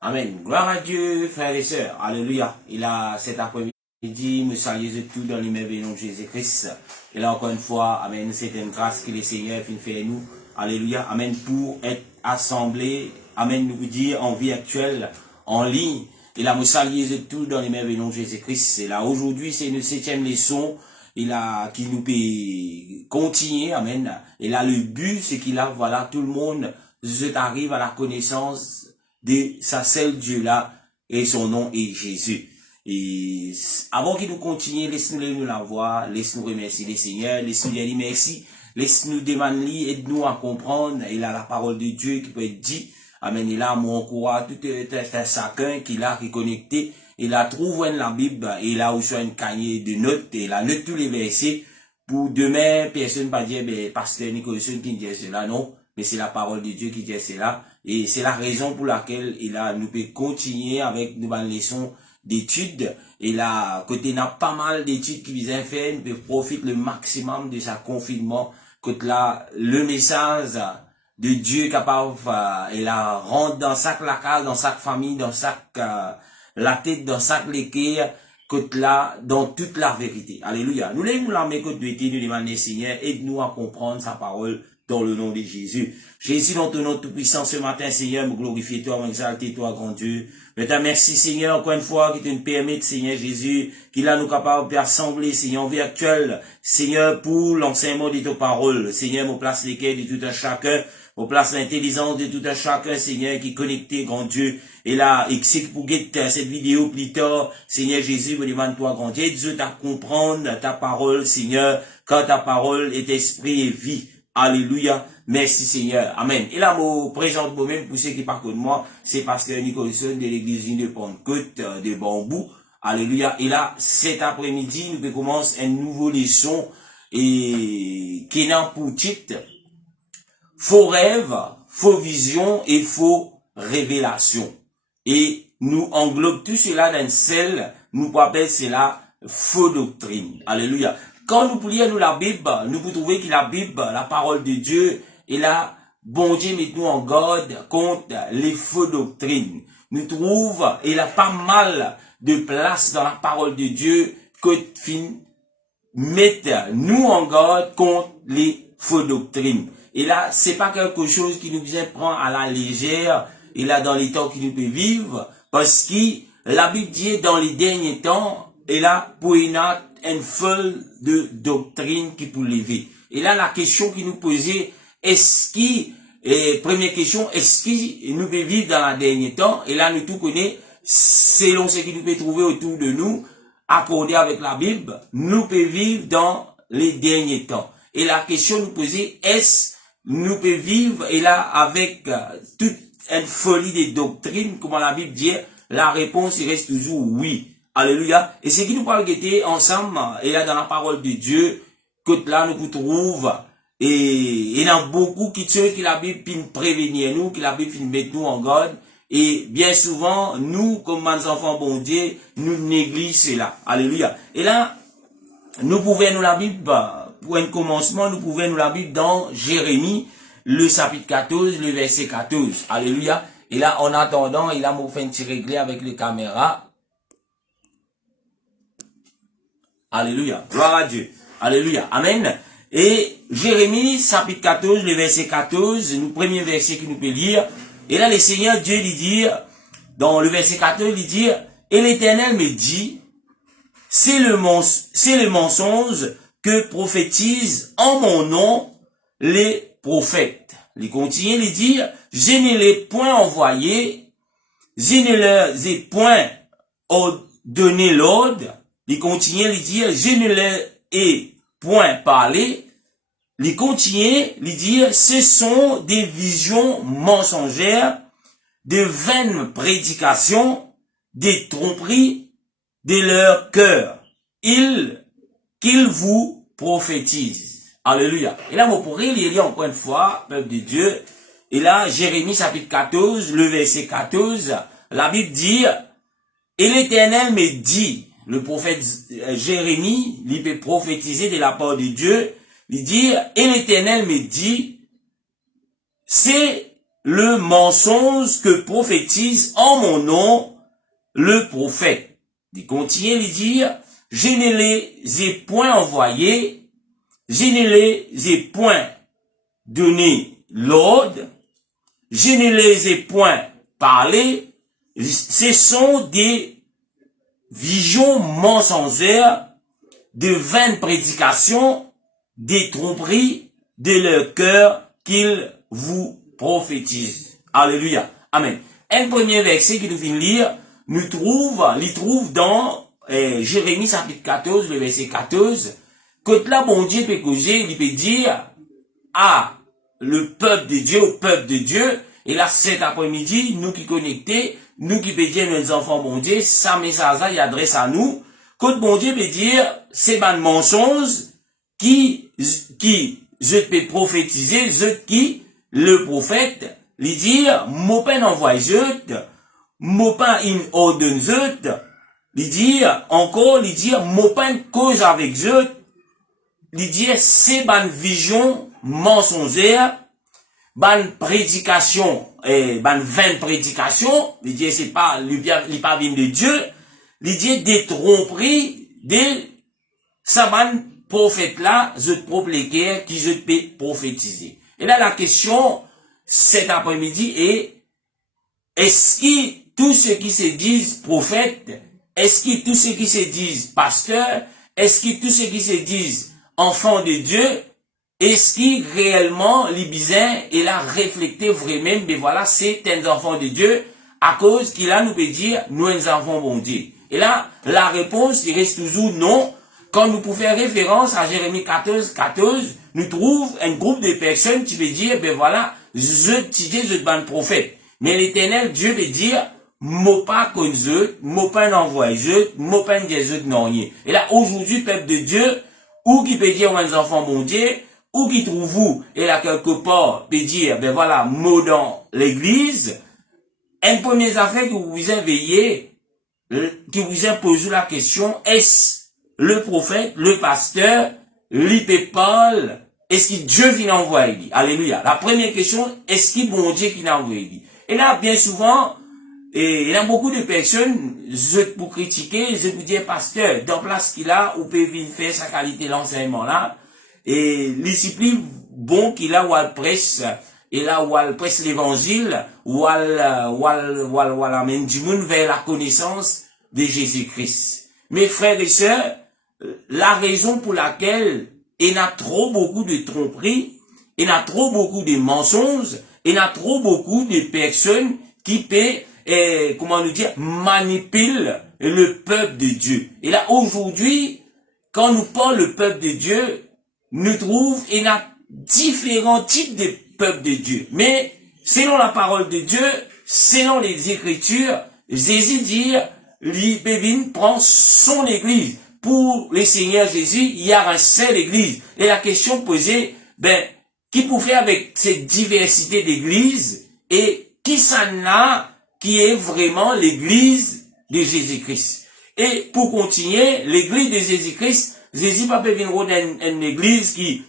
Amen. Gloire à Dieu, frères et sœurs. Alléluia. Il a cet après-midi, me saluer de tout dans les merveilleux nom de Jésus-Christ. Et là, encore une fois, Amen, c'est une grâce que le Seigneur fait nous. Alléluia. Amen. Pour être assemblés, Amen, nous dire en vie actuelle, en ligne. Et là, me saluer de tout dans les merveilleux nom de Jésus-Christ. Et là, aujourd'hui, c'est une 7e leçon. Et là, qui nous peut continuer. Amen. Et là, le but, c'est qu'il a, voilà, tout le monde, arrive à la connaissance de sa seul Dieu là, et son nom est Jésus. Et avant qu'il nous continue, laisse-nous nous la voir, laisse-nous remercier les Seigneurs, laisse-nous dire merci, laisse-nous demander, aide-nous à comprendre, et là la parole de Dieu qui peut être dit, amen, et là mon encourage tout chacun qui l'a reconnecté, et là trouve la Bible, et là où soit une cahier de notes, et là note tous les versets, pour demain, personne va dire, ben, pasteur Nicholson qui dit cela, non, mais c'est la parole de Dieu qui dit cela. Et c'est la raison pour laquelle nous peut continuer avec nos leçons d'études. Et là, côté n'a pas mal d'études qui visent à faire, nous peut profiter le maximum de sa confinement. Côté là, le message de Dieu capable, et là, rentre dans chaque lacage, dans chaque famille, dans chaque, la tête, dans chaque l'équerre, côté là, dans toute la vérité. Alléluia. Nous l'aimons la mais côté de Dieu, nous demandons Seigneur, aide-nous à comprendre sa parole dans le nom de Jésus. Jésus, dans ton nom tout-puissant, ce matin, Seigneur, me glorifier toi, m'exalter toi, grand Dieu. Mais merci, Seigneur, encore une fois, qui te permet, Seigneur Jésus, qu'il a nous capable d'assembler, Seigneur, en vie actuelle, Seigneur, pour l'enseignement de ta parole. Seigneur, me place les cœurs de tout un chacun, me place l'intelligence de tout un chacun, Seigneur, qui est connecté, grand Dieu. Et là, et c'est pour guetter cette vidéo plus tard, Seigneur Jésus, me demande toi, grand Dieu, Dieu t'a comprendre ta parole, Seigneur, quand ta parole est esprit et vie. Alléluia. Merci Seigneur. Amen. Et là, je présente moi-même pour ceux qui parlent de moi, c'est pasteur Nicholson de l'église de Pentecôte de Bambou. Alléluia. Et là, cet après-midi, nous commençons une nouvelle leçon et qui est pour titre faux rêves, faux visions et faux révélations. Et nous englobe tout cela dans celle, nous appelle cela faux doctrine. Alléluia. Quand nous lisons la Bible, nous pouvons trouver que la Bible, la parole de Dieu, est là, bon Dieu met nous en garde contre les faux doctrines. Nous trouvons, il a pas mal de place dans la parole de Dieu que mettre nous en garde contre les faux doctrines. Et là, c'est pas quelque chose qui nous vient prendre à la légère, et là, dans les temps qui nous peut vivre, parce que la Bible dit dans les derniers temps, et là, pour une foule de doctrines qui peut lever. Et là, la question qui nous posait, est-ce que, première question, est-ce que nous pouvons vivre dans la dernier temps? Et là, nous tout connaissons, selon ce qui nous peut trouver autour de nous, accordé avec la Bible, nous pouvons vivre dans les derniers temps. Et la question nous posait, est-ce nous pouvons vivre, et là, avec toute une folie des doctrines, comme la Bible dit, la réponse il reste toujours oui. Alléluia. Et c'est qui nous parle guetter ensemble, et là dans la parole de Dieu, que là nous vous trouve, et il y en a beaucoup qui ceux qui la Bible finit prévenir nous, qui la Bible finit mettre nous en garde, et bien souvent, nous, comme des enfants bon Dieu, nous négligeons cela. Alléluia. Et là, nous pouvons nous la Bible, pour un commencement, nous pouvons nous la Bible dans Jérémie, le chapitre 14, le verset 14. Alléluia. Et là, en attendant, il a m'ont fait un petit réglé avec les caméras. Alléluia. Gloire à Dieu. Alléluia. Amen. Et Jérémie, chapitre 14, le verset 14, le premier verset que nous peut lire. Et là, le Seigneur Dieu lui dit, dans le verset 14, il dit, et l'Éternel me dit, c'est le mensonge que prophétisent en mon nom les prophètes. Il continue, il dit, je ne l'ai point envoyé, je ne leur ai point donné l'ordre. Il continue, il dit, je ne leur ai point parlé. Il continue, il dit, ce sont des visions mensongères, de vaines prédications, des tromperies de leur cœur. Qu'ils vous prophétisent. Alléluia. Et là, vous pourrez lire encore une fois, peuple de Dieu. Et là, Jérémie chapitre 14, le verset 14, la Bible dit, et l'Éternel me dit, le prophète Jérémie, il peut prophétiser de la part de Dieu, il dit, et l'Éternel me dit, c'est le mensonge que prophétise en mon nom le prophète. Il continue de dire, je ne les ai point envoyés, je ne les ai point donné l'ordre, je ne les ai point parlé, ce sont des visions mensongères, de vaines prédications, des tromperies de leur cœur qu'ils vous prophétisent. Alléluia. Amen. Un premier verset qui nous vient lire, nous trouve dans Jérémie chapitre 14, le verset 14, que là, bon Dieu peut causer, il peut dire à le peuple de Dieu, au peuple de Dieu, et là, cet après-midi, nous qui connectés, nous qui peut dire nos enfants bon Dieu, ça message là, il adresse à nous, que bon Dieu peut dire, c'est un mensonge qui, je peux prophétiser, je qui, le prophète, lui dire, mon pas envoie je, mon pas in ordonne je, lui dire, encore, lui dire, mon pas cause avec je, lui dire, c'est une vision mensongère, ban prédication, ban vaine prédication, lui dire, c'est pas, lui pas vient de Dieu, lui dire, des tromperies, des, ça ban prophète là, je te propléquer, qui je peux prophétiser. Et là, la question, cet après-midi est, est-ce que tous ceux qui se disent prophètes, est-ce que tous ceux qui se disent pasteurs, est-ce que tous ceux qui se disent enfants de Dieu, est-ce qu'ils réellement, les bisins, et là, refléter vraiment, mais voilà, c'est un enfant de Dieu, à cause qu'il a nous peut dire, nous, un enfant bon Dieu. Et là, la réponse, il reste toujours non. Quand nous pouvons faire référence à Jérémie 14, 14, nous trouvons un groupe de personnes qui veut dire, ben voilà, je ban prophète. Mais l'éternel Dieu veut dire, mot pas comme je, mot pas envoyé je, mot pas Jésus non rien. Et là, aujourd'hui, peuple de Dieu, ou qui peut dire, mes enfants bon Dieu, ou qui trouve vous, et là, quelque part, peut dire, ben voilà, mot dans l'église, un premier affaire que vous vous éveillez, qui vous a posé la question, est-ce le prophète, le pasteur, l'IP Paul, est-ce que Dieu vient envoyer? Alléluia. La première question, est-ce qu'il bon Dieu qui l'a envoyé? Et là, bien souvent, il y a beaucoup de personnes, pour critiquer, je vous dis, pasteur, dans place qu'il a, ou peut venir faire sa qualité d'enseignement là, et discipline bon qu'il a, ou elle presse, et là où elle presse l'évangile, où elle amène du monde vers la connaissance de Jésus-Christ. Mes frères et sœurs, la raison pour laquelle il y a trop beaucoup de tromperies, il y a trop beaucoup de mensonges, il y a trop beaucoup de personnes qui peuvent, comment nous dire, manipulent le peuple de Dieu. Et là, aujourd'hui, quand nous parlons le peuple de Dieu, nous trouvons, il y a différents types de peuple de Dieu. Mais, selon la parole de Dieu, selon les Écritures, Jésus dit, l'Ibévine prend son église. Pour le Seigneur Jésus, il y a une seule église. Et la question posée, qui pour faire avec cette diversité d'églises et qui s'en a, qui est vraiment l'église de Jésus-Christ. Et pour continuer, l'église de Jésus-Christ, Jésus pas peut venir une église qui,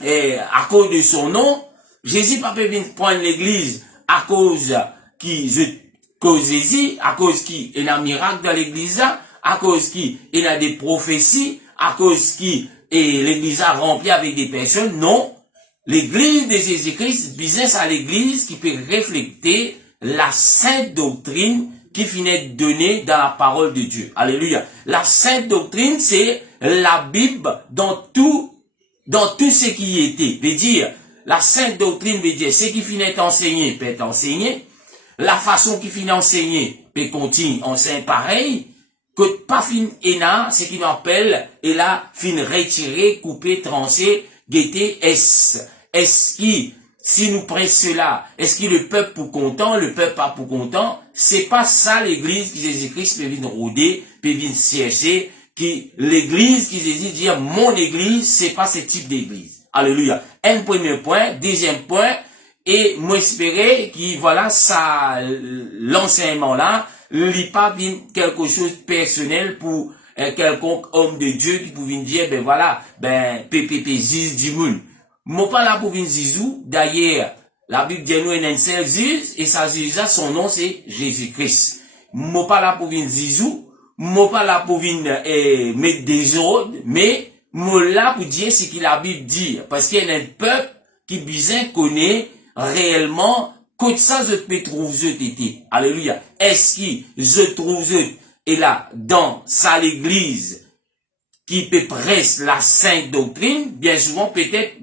à cause de son nom, Jésus pas peut venir prendre l'église à cause Jésus, à cause qui est un miracle dans l'église là, à cause qui il a des prophéties, à cause qui et l'église a rempli avec des personnes. Non, l'église de Jésus-Christ, business à l'église qui peut refléter la sainte doctrine qui finit de donner dans la parole de Dieu. Alléluia. La sainte doctrine, c'est la Bible dans tout ce qui était. Veut dire, la sainte doctrine veut dire, ce qui finit enseigné peut être enseigné, la façon qui finit enseigné peut continuer enseigner pareil, que pas fin ena, ce qu'il appelle, et là, fin retiré, coupé, tranché, guetté, est-ce qui, si nous prenons cela, est-ce que le peuple pour content, le peuple pas pour content, c'est pas ça l'église qui Jésus-Christ peut venir rôder, peut venir chercher, qui, l'église qui Jésus dit, mon église, c'est pas ce type d'église. Alléluia. Un premier point, deuxième point, et moi espérer qui, voilà, ça, l'enseignement là, il pas quelque chose de personnel pour quelconque homme de Dieu qui pouvait dire, PPP, Ziz du monde. Moi pas là pour venir zizou. D'ailleurs, La Bible dit nous il y a un seul juge et sa juge son nom c'est Jésus-Christ. Moi pas là pour venir zizou, moi pas là pour venir mettre des ordres, mais moi là pour dire ce que la Bible dit parce qu'il y a un peuple qui besoin connaît réellement que ça je peux trouver été. Alléluia. Est-ce que je trouve et là dans sa l'église qui peut presse la sainte doctrine, bien souvent peut-être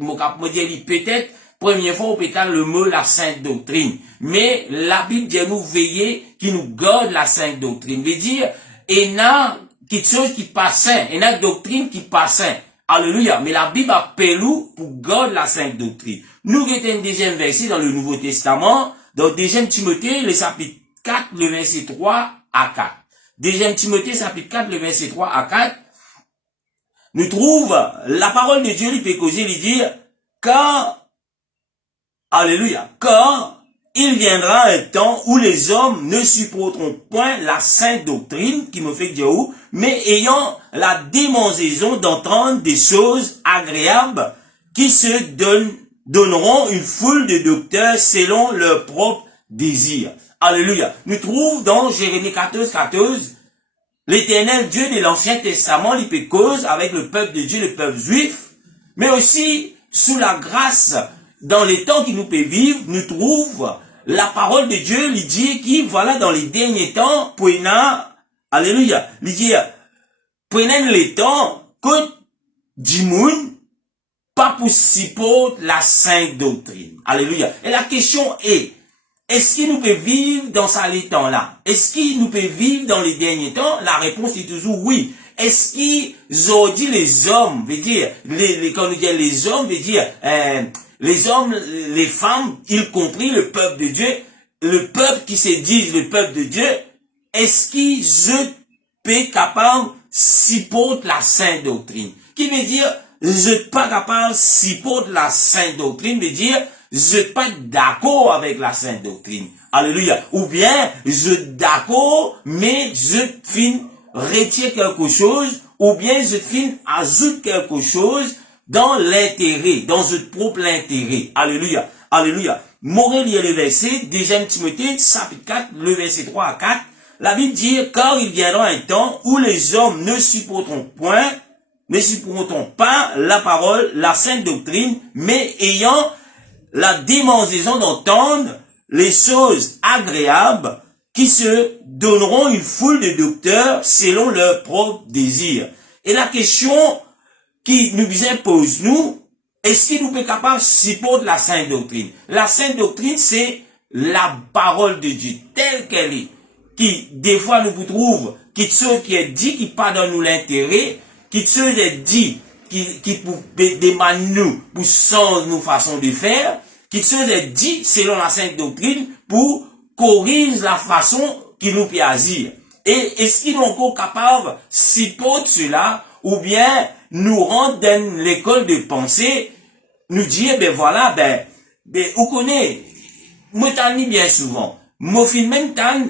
peut-être première fois, on peut dire le mot la sainte doctrine. Mais la Bible dit nous veiller qui nous garde la sainte doctrine. Veut dire, il y a quelque chose qui passe, il y a une doctrine qui passe. Alléluia. Mais la Bible appelle nous pour garder la sainte doctrine. Nous avons un deuxième verset dans le Nouveau Testament, dans 2 Timothée, le chapitre 4, le verset 3 à 4. 2 Timothée, chapitre 4, le verset 3 à 4, nous trouve la parole de Dieu, il peut causer, il dit, quand alléluia. Car il viendra un temps où les hommes ne supporteront point la sainte doctrine, qui me fait dire où, mais ayant la démangeaison d'entendre des choses agréables qui se donneront une foule de docteurs selon leur propre désir. Alléluia. Nous trouvons dans Jérémie 14, 14, l'Éternel Dieu de l'Ancien Testament, il peut cause avec le peuple de Dieu, le peuple juif, mais aussi sous la grâce dans les temps qui nous peut vivre, nous trouvons la parole de Dieu, il dit qui, voilà, dans les derniers temps, alléluia, il dit, prenez les temps, que Dimoun, pas pour supporter la sainte doctrine. Alléluia. Et la question est-ce qu'il nous peut vivre dans ces temps-là? Est-ce qu'il nous peut vivre dans les derniers temps? La réponse est toujours oui. Est-ce qu'ils ont dit les hommes, veut dire, quand nous disons les hommes, veut dire, les hommes, les femmes, y compris le peuple de Dieu, le peuple qui se dit le peuple de Dieu, est-ce qu'ils sont capables de supporter la sainte doctrine? Qui veut dire, je suis pas capable de supporter la sainte doctrine, veut dire, je suis pas d'accord avec la sainte doctrine. Alléluia. Ou bien, je suis d'accord, mais je finis retirer quelque chose, ou bien je finis ajoute quelque chose dans l'intérêt, dans votre propre intérêt. Alléluia. Alléluia. Morel y a le verset, 2 Timothée, chapitre 4, le verset 3 à 4. La Bible dit, car il viendra un temps où les hommes ne supporteront pas la parole, la sainte doctrine, mais ayant la démangeaison d'entendre les choses agréables qui se donneront une foule de docteurs selon leur propre désir. Et la question qui nous impose, nous, est-ce qu'il nous est capable de supporter la sainte doctrine? La sainte doctrine, c'est la parole de Dieu telle qu'elle est, qui, des fois, nous trouve, qui est dit, qui pas dans nous l'intérêt, qui est dit, qui pour demander nous, pour changer nos façons de faire, qui est dit, selon la sainte doctrine, pour corriger la façon qui nous peut agir. Et est-ce qu'ils sont encore capables de supporter cela, ou bien nous rendre dans l'école de pensée, nous dire, ben voilà, vous connaissez, moi t'en dis bien souvent, moi fin même t'en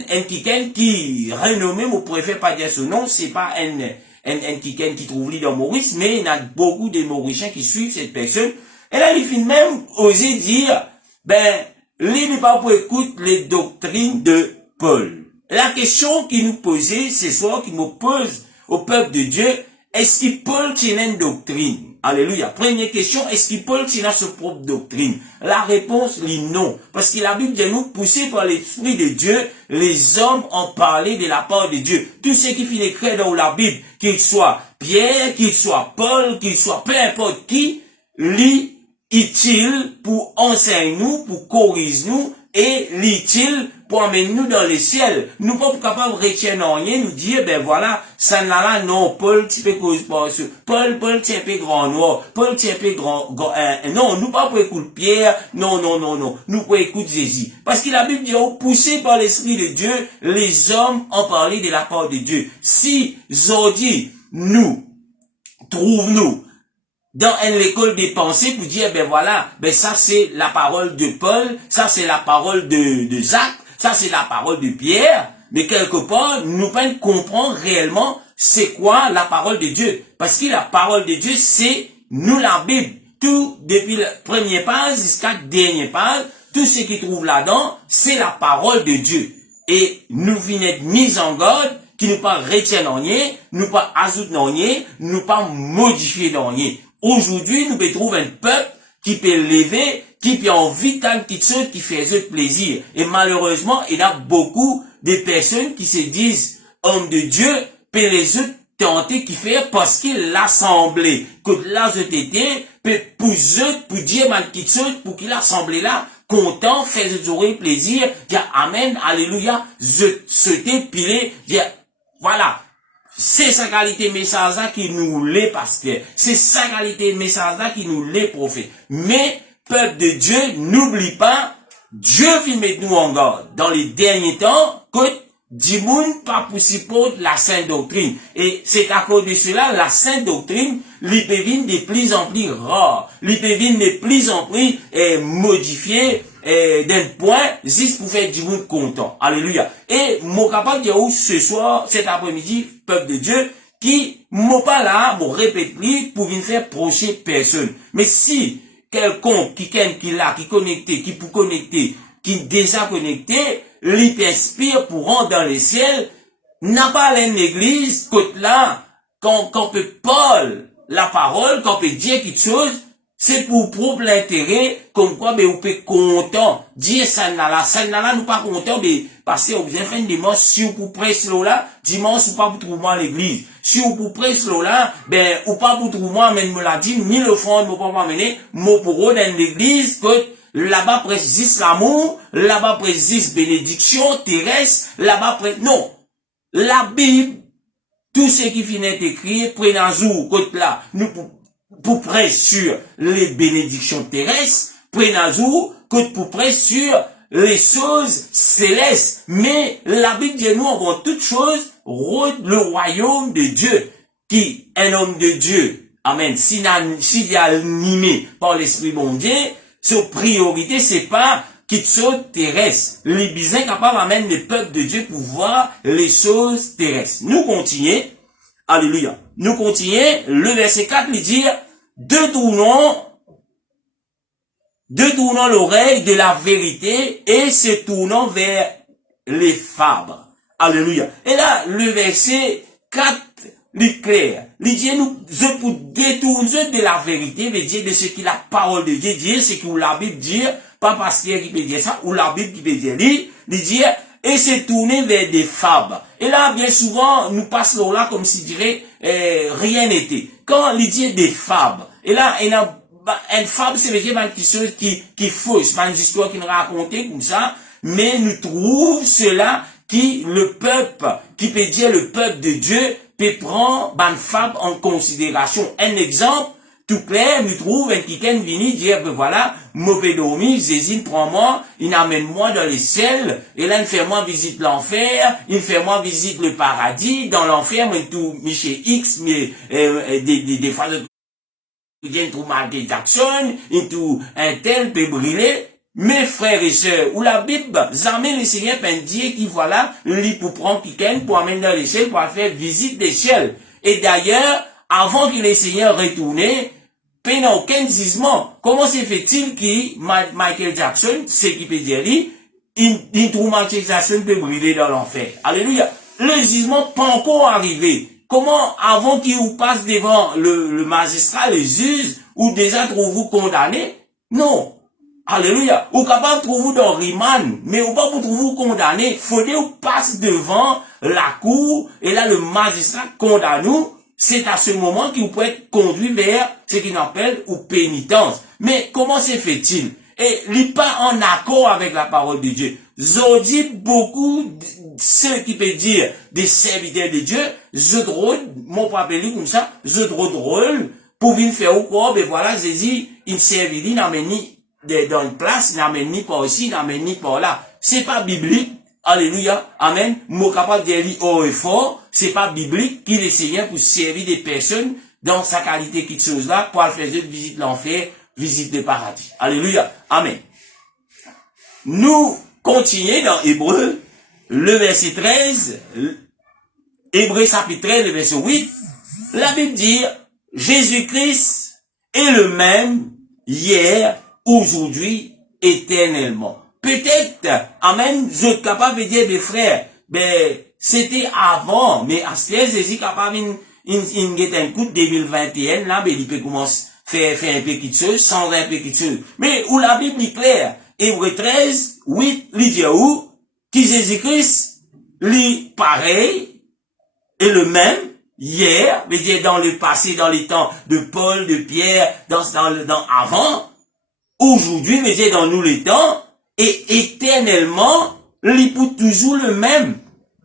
qui renommé, moi préfère pas dire ce nom, c'est pas un qui trouve dans Maurice, mais il y a beaucoup de Mauriciens qui suivent cette personne, et là il fin même oser dire, lui n'est pas pour écouter les doctrines de Paul. La question qui nous posait ce soir, qui me pose au peuple de Dieu, est-ce que Paul tient une doctrine? Alléluia. Première question, est-ce que Paul tient sa propre doctrine? La réponse est non. Parce que la Bible dit nous, poussés par l'Esprit de Dieu, les hommes ont parlé de la part de Dieu. Tout ce qui finit écrit dans la Bible, qu'il soit Pierre, qu'il soit Paul, qu'il soit peu importe qui, lui, utile pour enseigner nous, pour corriger nous, et l'utile pour amener nous dans le ciel. Nous pas capables de retenir rien, nous dire, voilà, ça n'a là, non, Paul, tu peux cause pas ça. Paul, tu es un peu grand noir. Paul, tu es un peu non, nous pas pour écouter Pierre, non. Nous pour écouter Jésus. Parce que la Bible dit, poussé par l'Esprit de Dieu, les hommes ont parlé de la part de Dieu. Si, aujourd'hui, nous, trouve-nous, dans l'école des pensées pour dire, voilà, ça c'est la parole de Paul, ça c'est la parole de Jacques, ça c'est la parole de Pierre, mais quelque part, nous pouvons comprendre réellement c'est quoi la parole de Dieu. Parce que la parole de Dieu, c'est nous la Bible. Tout, depuis la première page jusqu'à la dernière page, tout ce qui trouve là-dedans, c'est la parole de Dieu. Et nous venons être mis en garde, qui nous pas retiennent en rien, nous pas ajoutent en rien, nous pas modifier en rien. Aujourd'hui, nous pouvons trouver un peuple qui peut lever, qui peut envie tant qu'il qui fait eux plaisir. Et malheureusement, il y a beaucoup de personnes qui se disent hommes de Dieu, peut les autres tenter qui fait parce qu'il l'assemblée. Que là, je t'étais, pour eux, pour dire mal qu'il pour qu'il l'assemblée là, content, fait eux plaisir, dire amen, alléluia, je t'ai pilé, dire, voilà. C'est sa qualité message là qui nous l'est pasteur. C'est sa qualité message là qui nous l'est prophète. Mais, peuple de Dieu, n'oublie pas, Dieu vient mettre nous en garde. Dans les derniers temps, que du monde pas possible la sainte doctrine. Et c'est à cause de cela, la sainte doctrine, les peut venir de plus en plus rare. Les peut venir de plus en plus modifiée d'un point, juste pour faire du monde content. Alléluia. Et mon capable de dire ce soir, cet après-midi, peuple de Dieu, qui m'ont pas là, m'ont répété pour venir faire procher personne. Mais si quelqu'un qui là, qui connecté, qui peut connecter, qui déjà connecté, l'hyperspire pour rentrer dans les ciels, n'a pas l'église, côté là, quand peut Paul, la parole, quand peut dire quelque chose, c'est pour propre l'intérêt, comme quoi, ben, on peut content, dire ça n'a là, nous pas content, mais, parce que, vous avez fait une dimanche, si vous prêchez là, dimanche, ou pas pour trouver moi à l'église. Si vous prêchez là, ben, ou pas pour trouver moi, mais me l'a dit, ni le fond, ne pas m'amener, moi pour eux, dans l'église, que, là-bas précise l'amour, là-bas précise bénédiction terrestre, là-bas non. La Bible, tout ce qui finit écrit, prenez un jour, côté là, nous, pour près sur les bénédictions terrestres, prenez un jour, pour près sur les choses célestes. Mais la Bible dit nous, avant toute chose, le royaume de Dieu, qui, un homme de Dieu, amen, s'il est animé par l'Esprit bon Dieu, sa priorité, c'est pas qu'il soit terrestre. Les bisins capables d'amener le peuple de Dieu pour voir les choses terrestres. Nous continuons. Alléluia. Nous continuons. Le verset 4 lui dit, détournons l'oreille de la vérité et se tournons vers les fables. Alléluia. Et là, le verset 4 lui clair. Il dit, nous, pour détourner de la vérité, veut dire de ce que la parole de Dieu dit, c'est que la Bible dit, pas pasteur qui peut dire ça, ou la Bible qui peut dire, il dit, et se tourner vers des fables. Et là, bien souvent, nous passons là comme si dirait, rien n'était. Quand il dit des fables, et là, une fable, c'est quelque chose qui fausse, c'est pas une histoire qui nous raconte comme ça, mais nous trouvons cela qui, le peuple, qui peut dire le peuple de Dieu, peut prendre une fable en considération. Un exemple, tout clair, nous trouve un quelqu'un vini dire, ben voilà, mauvais dormi, Jésus prend-moi, il amène-moi dans les ciels, et là, il fait moi visite l'enfer, il fait moi visite le paradis, dans l'enfer, mais tout, Michel X, mais, des fois, il vient tout Michael Jackson, et tout, un tel peut brûler. Mes frères et sœurs, où la Bible, jamais le Seigneur peut dire qu'il voilà, lui pour prendre quelqu'un, pour amener dans les ciels, pour faire visite des ciels. Et d'ailleurs, avant que le Seigneur retourne, il n'y a aucun gisement. Comment se fait-il que Michael Jackson, ce qui peut dire lui, il trouve Michael Jackson peut brûler dans l'enfer. Alléluia. Le gisement pas encore arrivé. Comment, avant qu'il vous passe devant le magistrat, le juge, ou déjà trouve-vous condamné? Non. Alléluia. Ou capable de trouver dans Riman, mais ou pas pour trouver condamné. Faudrait ou passe devant la cour, et là le magistrat condamne nous. C'est à ce moment qu'il peut être conduit vers ce qu'il appelle ou pénitence. Mais comment se fait-il? Et il pas en accord avec la parole de Dieu. J'en beaucoup ceux qui peuvent dire des serviteurs de Dieu, je drôle, mon papeli comme ça, je drôle, pour venir faire ou quoi, ben voilà, Jésus, il servit, il n'amène ni dans une place, il n'amène ni par ici, il n'amène ni par là. C'est pas biblique. Alléluia. Amen. Mot capable de dire haut et fort. C'est pas biblique qu'il est Seigneur pour servir des personnes dans sa qualité quelque chose là, pour faire visite l'enfer, visite le paradis. Alléluia. Amen. Nous continuons dans Hébreu, le verset 13, Hébreu chapitre 13, le verset 8. La Bible dit, Jésus-Christ est le même hier, aujourd'hui éternellement. Peut-être, amen, je suis capable de dire, mes frères, ben, c'était avant, mais à ce Jésus capable une coup de 2021, là, ben, il peut commencer faire un peu quelque chose, sans un peu quelque chose. Mais où la Bible est claire, Hébreux 13, 8, il dit où, qui Jésus-Christ, lui, pareil, et le même, hier, mais dire dans le passé, dans les temps de Paul, de Pierre, dans avant, aujourd'hui, mais dire dans nous les temps, et éternellement, il pour toujours le même.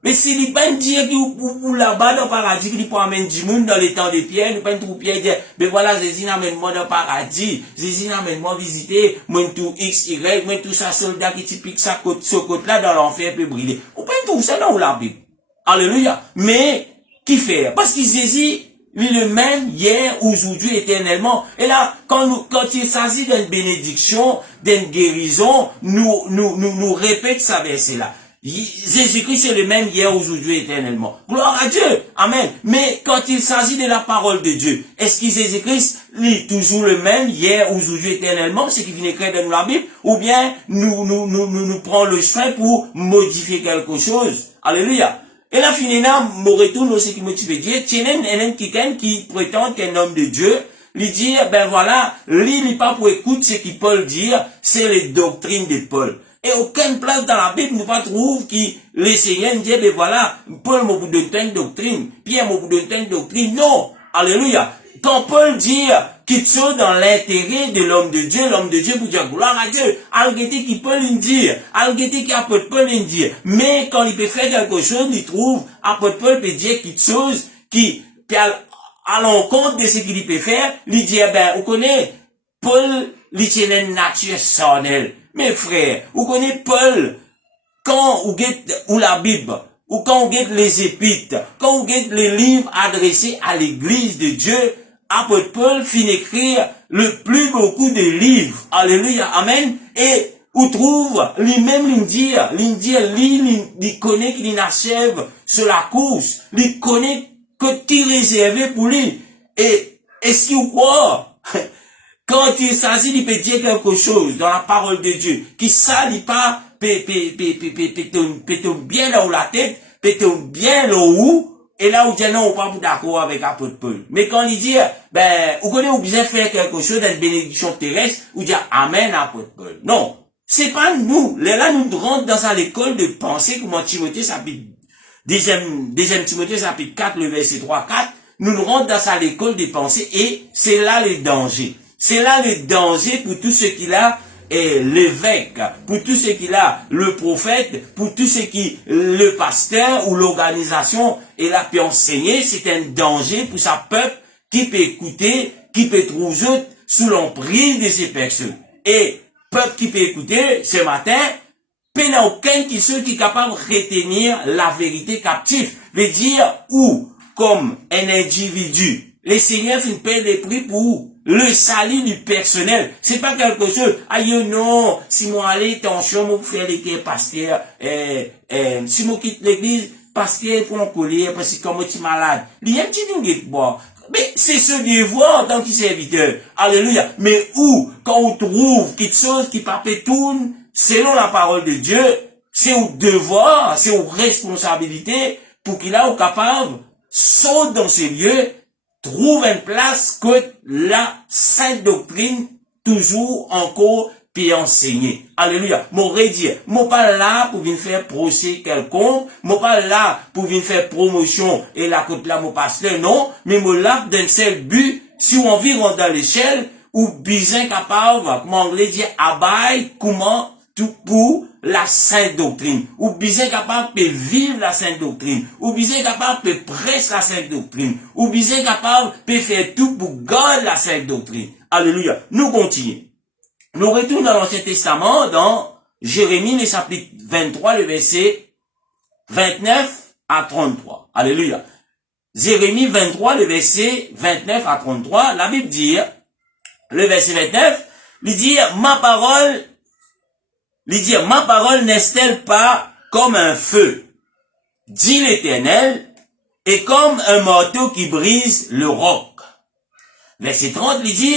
Mais s'il n'est pas dire qu'il là-bas dans le paradis, qu'il peut amener du monde dans les temps de Pierre, il peut pas trouver Pierre dire, mais voilà, Jésus n'amène-moi dans le paradis, Jésus n'amène-moi visiter, moi tout X, Y, moi tout ça soldat qui typique ça côte, ce côté-là dans l'enfer peut brûler. On peut trouver ça dans la Bible. Alléluia. Mais, qui fait? Parce que Jésus, lui le même, hier, aujourd'hui, éternellement. Et là, quand il s'agit d'une bénédiction, d'une guérison, nous répète ça verset-là. Jésus-Christ est le même hier, aujourd'hui, éternellement. Gloire à Dieu. Amen. Mais quand il s'agit de la parole de Dieu, est-ce que Jésus-Christ est toujours le même hier, aujourd'hui, éternellement, ce qui vient écrire dans la Bible, ou bien nous prend le soin pour modifier quelque chose? Alléluia. Et là, finalement, me retourne aussi qui me veux dire, tiens, quelqu'un qui prétend qu'un homme de Dieu, lui dit, ben voilà, lis pas pour écouter ce que Paul dit, c'est les doctrines de Paul. Et aucune place dans la Bible nous pas trouve que les Seigneurs disent, ben voilà, Paul m'a vous donné une doctrine, Pierre m'a vous donné une doctrine. Non. Alléluia. Quand Paul dit qu'il soit dans l'intérêt de l'homme de Dieu pour dire gloire à Dieu, algété qui peut le dire, algété qui apôtre Paul le dire. Mais quand il peut faire quelque chose, il trouve, apôtre Paul peut dire quelque chose qui à l'encontre de ce qu'il peut faire, il dit, ben, vous connaissez, Paul, il tient une nature charnelle. Mes frères, vous connaissez Paul, quand vous guettez, ou la Bible, ou quand vous guettez les épîtres, quand vous guettez les livres adressés à l'église de Dieu, apôtre Paul finit écrire le plus beaucoup de livres. Alléluia, amen. Et vous trouve, lui-même, il connaît qu'il achève sur la course, il connaît que qui réservé pour lui. Et, est-ce qu'il croit? Quand il s'agit, il peut dire quelque chose dans la parole de Dieu, qui salit pas, bien là où la tête, bien là où, et là où dit non, on pas d'accord avec l'apôtre Paul. Mais quand il dit, ben, vous connaissez, vous besoin faire quelque chose d'une bénédiction terrestre, vous dit amen apôtre Paul. Non. C'est pas nous. Là, nous rentrons dans l'école de pensée, comme Timothée chapitre, deuxième Timothée chapitre 4, le verset 3, 4, nous rentrons dans l'école de pensée, et c'est là le danger. C'est là le danger pour tout ce qu'il a est l'évêque, pour tout ce qu'il a le prophète, pour tout ce qui le pasteur ou l'organisation et là peut enseigner, c'est un danger pour sa peuple qui peut écouter, qui peut trouver sous l'emprise de ces personnes. Et peuple qui peut écouter ce matin, il n'y a aucun qui est capable de retenir la vérité captive, veut dire où, comme un individu, les seigneurs font payer des prix pour le salut du personnel. C'est pas quelque chose, aïe non, si moi aller en chambre pour faire les pasteur, si moi quitte l'église, pasteur pour en coller, parce que comme tu es malade, il y a un petit dingue boire. Mais c'est ce devoir en tant que serviteur. Alléluia. Mais où, quand on trouve quelque chose qui pas tourne, selon la parole de Dieu, c'est au devoir, c'est aux responsabilités pour qu'il a capable, saute dans ces lieux, trouve une place que la sainte doctrine toujours encore peut enseigner. Alléluia. Mon redire, moi pas là pour venir faire procès quelconque, moi pas là pour venir faire promotion et la côte là mon pasteur, non, mais moi là d'un seul but, si on vit dans l'échelle, ou bien capable, comme anglais dit, abaille, comment, tout pour la sainte doctrine, ou bien capable de vivre la sainte doctrine, ou bien capable de prêcher la sainte doctrine, ou bien capable de faire tout pour garder la sainte doctrine. Alléluia. Nous continuons. Nous retournons dans l'Ancien Testament, dans Jérémie, le chapitre 23, le verset 29 à 33. Alléluia. Jérémie 23, le verset 29 à 33, la Bible dit, le verset 29, il dit, ma parole n'est-elle pas comme un feu, dit l'Éternel, et comme un marteau qui brise le roc. Verset 30, il dit,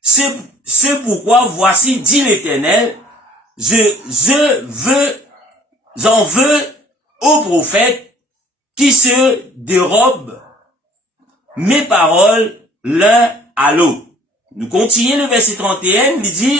c'est pourquoi voici, dit l'Éternel, j'en veux aux prophètes qui se dérobent mes paroles l'un à l'autre. Nous continuons le verset 31, il dit,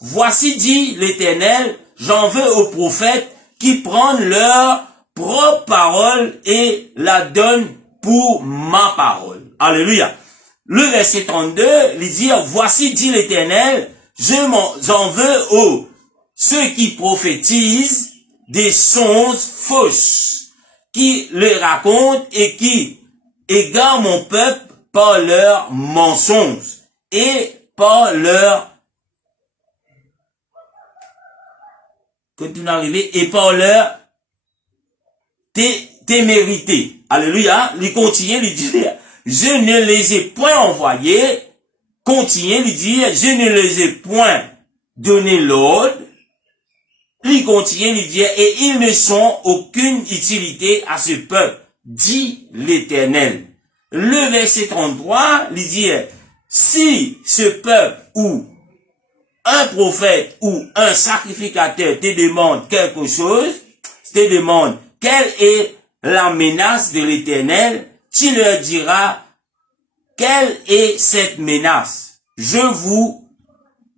voici dit l'Éternel, j'en veux aux prophètes qui prennent leur propre parole et la donnent pour ma parole. Alléluia. Le verset 32, il dit, voici dit l'Éternel, j'en veux aux ceux qui prophétisent des songes fausses, qui les racontent et qui égarent mon peuple par leurs mensonges et par leur témérité. Alléluia. Il continue, il dit, je ne les ai point envoyés. Continue, il dit, je ne les ai point donné l'ordre. Il continue, il dit, et ils ne sont aucune utilité à ce peuple, dit l'Éternel. Le verset 33, il dit, si ce peuple ou un prophète ou un sacrificateur te demande quelque chose, te demande quelle est la menace de l'Éternel, tu leur diras, quelle est cette menace? Je vous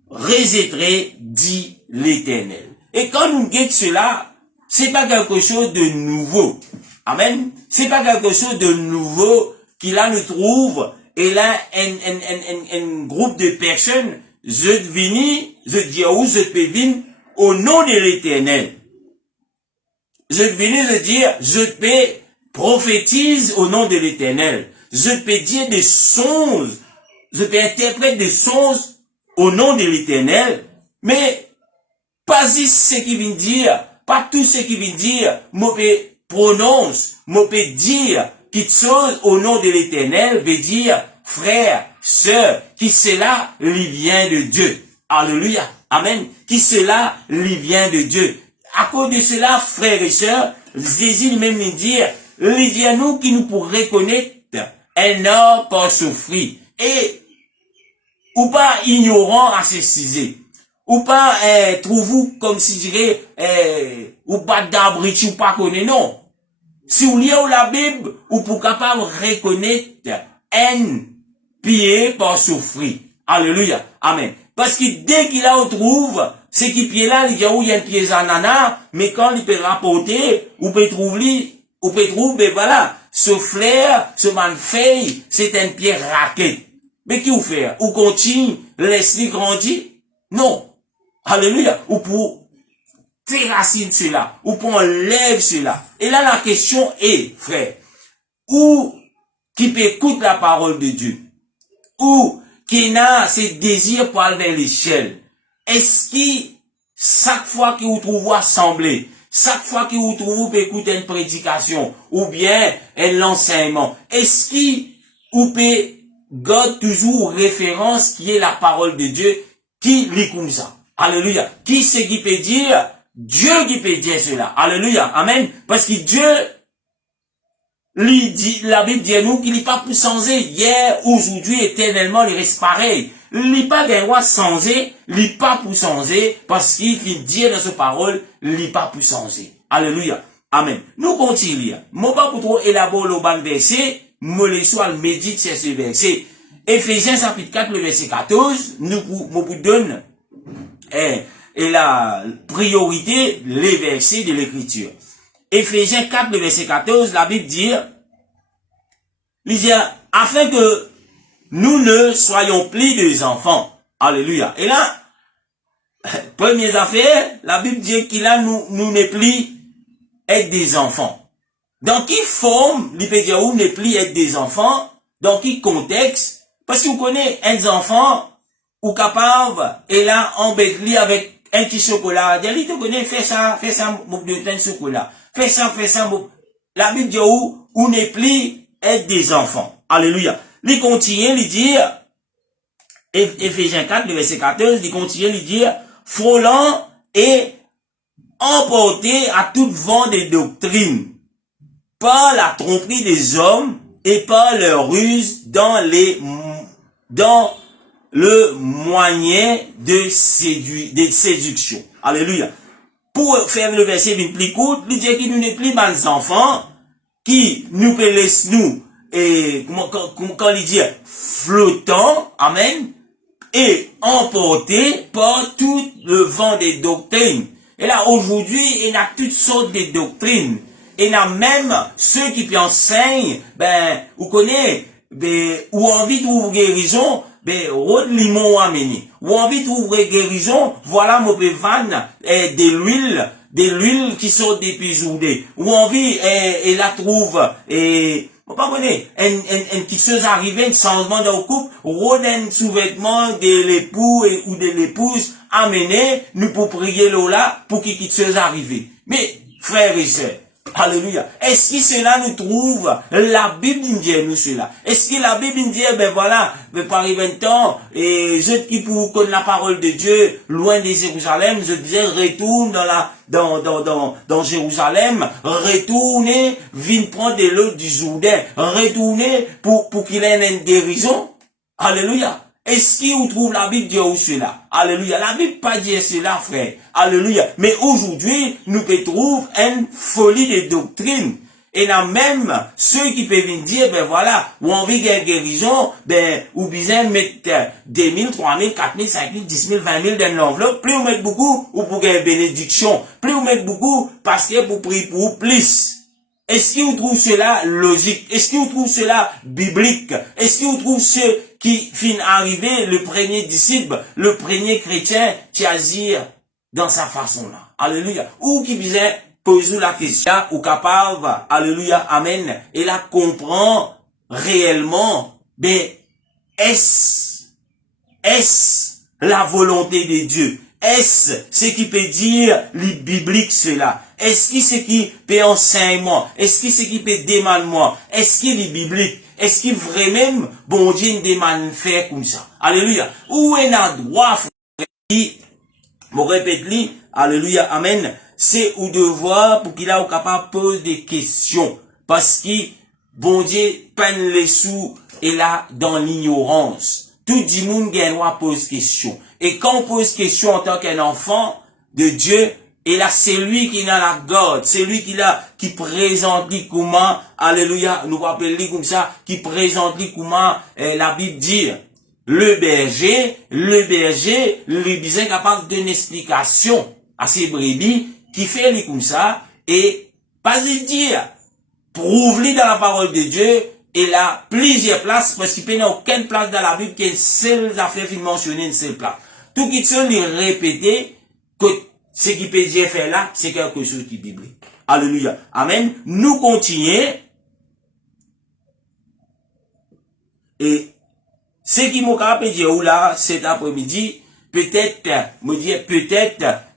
rejetterai, dit l'Éternel. Et quand nous guettons cela, c'est pas quelque chose de nouveau. Amen. C'est pas quelque chose de nouveau qui là nous trouve. Et là, un groupe de personnes, je peux venir au nom de l'Éternel. Je peux prophétiser au nom de l'Éternel. Je peux dire des songes. Je peux interpréter des songes au nom de l'Éternel. Mais, pas ce qui vient dire, pas tout ce qui vient dire, moi peux prononce, moi peux dire quelque chose au nom de l'Éternel, veut dire frère, sœur, qui cela lui vient de Dieu. Alléluia. Amen. Qui cela lui vient de Dieu. À cause de cela, frères et sœurs, Jésus même nous dit, il dit à nous qui nous pour reconnaître un homme par souffrir. Et, ou pas ignorant à ce sujet. Ou pas, trouve-vous comme si je dirais, ou pas d'abruti, ou pas connaître, non. Si vous lisez la Bible, ou pour capable reconnaître un pied par souffrir. Alléluia. Amen. Parce que dès qu'il la retrouve, ce qui pied là, il y a où il y a un pied zanana, mais quand il peut rapporter, ou peut trouver, ben voilà, ce flair, ce manfeuille, c'est un pied raquette. Mais qui vous fait? Ou continue, laisse-le grandir? Non. Alléluia. Ou pour terrasser cela, ou pour enlever cela. Et là, la question est, frère, ou qui peut écouter la parole de Dieu, ou qui a ses désirs pour aller vers l'échelle. Est-ce que chaque fois que vous trouvez assemblée, chaque fois que vous trouvez pour écouter une prédication, ou bien un enseignement, est-ce que vous pouvez garder toujours référence qui est la parole de Dieu, qui lit comme ça? Alléluia. Qui c'est qui peut dire? Dieu qui peut dire cela. Alléluia. Amen. Parce que Dieu, lui dit, la Bible dit à nous qu'il n'est pas pour changer hier, aujourd'hui, éternellement, il reste pareil. Il n'est pas d'un roi changer, il n'est pas pour changer, parce qu'il fait dire dans sa parole, il n'est pas pour changer. Alléluia. Amen. Nous continuons. Moi, pas pour trop élaborer le bon verset, moi, les soirs, médite sur ce verset. Éphésiens chapitre 4, le verset 14, nous vous donne, et la priorité, les versets de l'écriture. Éphésiens 4, le verset 14, la Bible dit, afin que nous ne soyons plus des enfants. Alléluia. Et là, première affaire, la Bible dit qu'il a nous n'est plus être des enfants. Dans quelle forme, il peut dire où n'est plus être des enfants? Dans quel contexte? Parce que vous connaissez un enfant, ou capable, et là, embêté avec un petit chocolat. Il te connaît, fais ça, mon de chocolat. Fais ça, la Bible dit où n'est plus être des enfants. Alléluia. Il continue, il dit, Éphésiens 4, le verset 14, il continue, il dit, frôlant et emporté à toute vent de doctrine, par la tromperie des hommes et par leur ruse dans le moyen de séduction. Alléluia. Pour faire le verset plus court, il dit qu'il nous n'est plus des enfants qui nous laissent nous, et quand il dit flottant, amen, et emportés par tout le vent des doctrines. Et là, aujourd'hui, il y a toutes sortes de doctrines. Et il y a même ceux qui enseignent, vous connaissez, ou envie de trouver guérison, rôde limon amené. Ou envie de trouver guérison, voilà mon van, de l'huile qui sort des pisoudés. Ou envie, et la trouve, on pas connaître, une petite chose arrivée, un changement dans le couple, rôde un sous-vêtement de l'époux ou de l'épouse, amené, nous pour prier là, pour qu'il quitte chose arrivée. Mais, frères et sœurs, alléluia. Est-ce que cela nous trouve, la Bible dit nous cela? Est-ce que la Bible dit, voilà, par 20 ans, et je qui pour connaître la parole de Dieu, loin de Jérusalem, je disais, retourne dans Jérusalem, retournez, viens prendre de l'eau du Jourdain, retournez pour qu'il ait une guérison. Alléluia. Est-ce qu'il vous trouve la Bible dire cela? Alléluia. La Bible pas dire cela, frère. Alléluia. Mais aujourd'hui, nous peut trouver une folie de doctrine. Et là même, ceux qui peuvent dire, voilà, ou envie de guérison, ou besoin mettre 2000, 3000, 4000, 5000, 10 000, 20 000 dans l'enveloppe, plus vous mettez beaucoup, ou pour gagner bénédiction. Plus vous mettez beaucoup, parce que pour prier pour vous, plus. Est-ce que vous trouvez cela logique? Est-ce que vous trouvez cela biblique? Est-ce que vous trouvez ce qui finit arriver, le premier disciple, le premier chrétien, qui agit dans sa façon-là? Alléluia. Ou qui disait, pose-nous la question, ou capable, alléluia, amen, et là comprend réellement, est-ce la volonté de Dieu? Est-ce ce qui peut dire le biblique cela? Est-ce que ce qui peut enseigner moi? Est-ce que ce qui peut demander moi? Est-ce qu'il est biblique? Est-ce qu'il vraiment, bon Dieu, demande faire comme ça? Alléluia. Où est un droit, frère, qui, me répète-lui, alléluia, amen, c'est au devoir pour qu'il a capable de poser des questions. Parce que, bon Dieu, peine les sous, et là, dans l'ignorance. Tout le monde a le droit de poser question. Et quand on pose question en tant qu'un enfant de Dieu, et là, c'est lui qui a la garde, c'est lui qui présente lui comment, alléluia, nous rappelons comme ça, qui présente lui comment, la Bible dit, le berger, le bizarre capable de donner une explication à ses brebis, qui fait lui comme ça, et pas de dire, prouve-lui dans la parole de Dieu, et là, plusieurs places, parce qu'il n'y a aucune place dans la Bible qui est une seule affaire qui mentionne une seule place. Tout qui se lui répéter que ce qui peut dire faire là, c'est quelque chose qui est biblique. Alléluia. Amen. Nous continuons. Et ce qui m'a capable de dire là, cet après-midi, peut-être,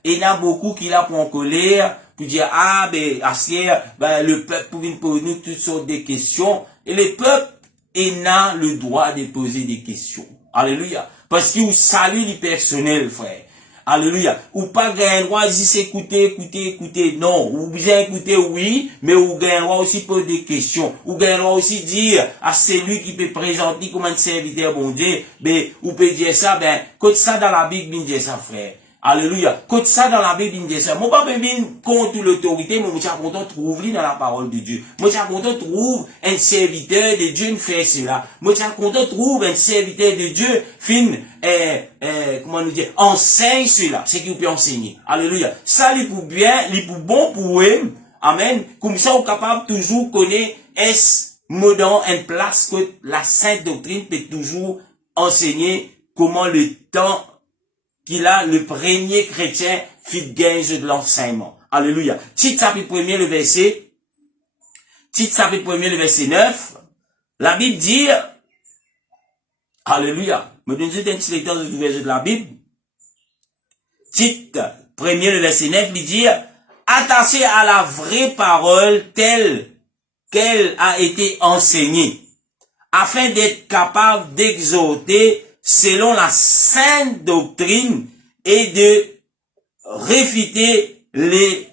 il y en a beaucoup qui là pour en colère, pour dire, le peuple pour venir poser nous toutes sortes de questions. Et le peuple, il a le droit de poser des questions. Alléluia. Parce qu'il salue les personnels, frère. Alléluia. Ou pas gagner droit de dire écoutez. Non. Ou bien écouter, oui, mais ou gagner droit aussi poser des questions. Ou gagner droit aussi dire à celui qui peut présenter comme un serviteur bon Dieu, ou peut dire ça, côté ça dans la Bible, dit ça, frère. Alléluia. Côté ça dans la Bible, dit ça. Moi, pas bien contre l'autorité, mais moi, je suis content de trouver dans la parole de Dieu. Moi, je suis content de trouver un serviteur de Dieu qui fait cela. Moi, je suis content de trouver un serviteur de Dieu comment nous dire, enseigne cela. C'est qu'il peut enseigner. Alléluia. Ça, il pour bien, il pour bon pour eux. Amen. Comme ça, on est capable de toujours connaître, est-ce, dans une place que la sainte doctrine peut toujours enseigner comment le temps qu'il a, le premier chrétien, fit gage de l'enseignement. Alléluia. Titre chapitre 1er, le verset 9. La Bible dit, alléluia. Me donne une petite lecture du verset de la Bible. Titre 1er, le verset 9, il dit, attachez à la vraie parole telle qu'elle a été enseignée, afin d'être capable d'exhorter selon la sainte doctrine et de réfuter les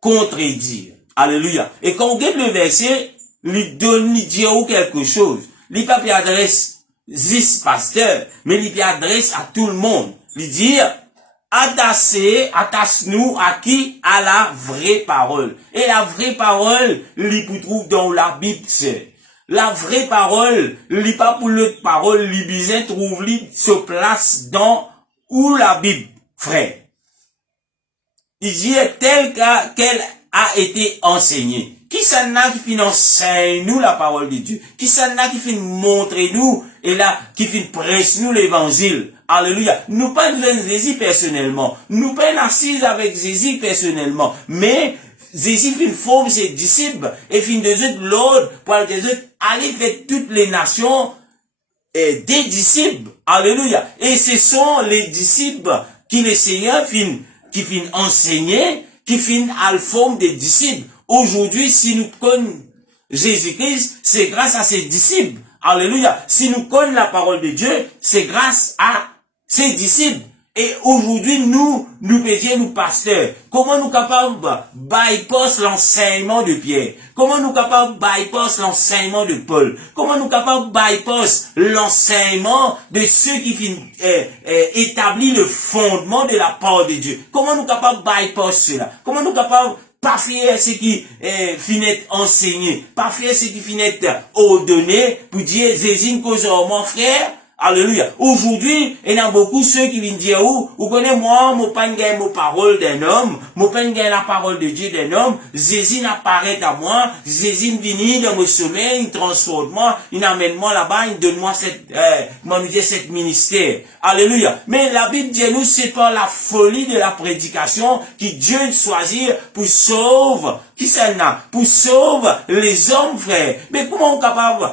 contredire. Alléluia. Et quand on regarde le verset, lui donne, lui dit quelque chose. Il pas adresse 10 pasteurs, mais il adresse à tout le monde. Il dit, attache-nous à qui? À la vraie parole. Et la vraie parole, il peut trouve dans la Bible, c'est. La vraie parole, il pas pour l'autre parole, il besoin trouve se place dans où la Bible, frère. Il dit tel qu'elle a été enseignée. Qui s'en a qui finit enseigner nous la parole de Dieu? Qui s'en a qui finit montrer nous et là qui finit prêcher nous l'évangile? Alléluia. Nous pas de Jésus personnellement. Nous pas assis avec Jésus personnellement. Mais Jésus finit forme ses disciples et finit de autres l'ordre pour des autres aller faire toutes les nations et des disciples. Alléluia. Et ce sont les disciples qui le Seigneur finit enseigner, qui finit à la forme des disciples. Aujourd'hui, si nous connaissons Jésus-Christ, c'est grâce à ses disciples. Alléluia. Si nous connaissons la parole de Dieu, c'est grâce à ses disciples. Et aujourd'hui, nous pasteurs, comment nous capables bypass l'enseignement de Pierre? Comment nous capables bypass l'enseignement de Paul? Comment nous capables bypass l'enseignement de ceux qui établissent le fondement de la parole de Dieu? Comment nous capables bypass cela? Comment nous capables pas faire ce qui finit enseigné, pas faire ce qui finit ordonné pour dire Jésus cause mon frère? Alléluia. Aujourd'hui, il y a beaucoup ceux qui viennent dire, vous connaissez moi, mon pas gagne ma parole d'un homme, mon pas gagne la parole de Dieu d'un homme, Jésus apparaît à moi, Jésus vient dans mon sommeil, il transforme moi, il amène moi là-bas, il donne moi cette ministère. Alléluia. Mais la Bible dit nous, c'est pas la folie de la prédication qui Dieu choisit pour sauver. Qui ça n'a? Pour sauver les hommes, frère. Mais comment on est capable,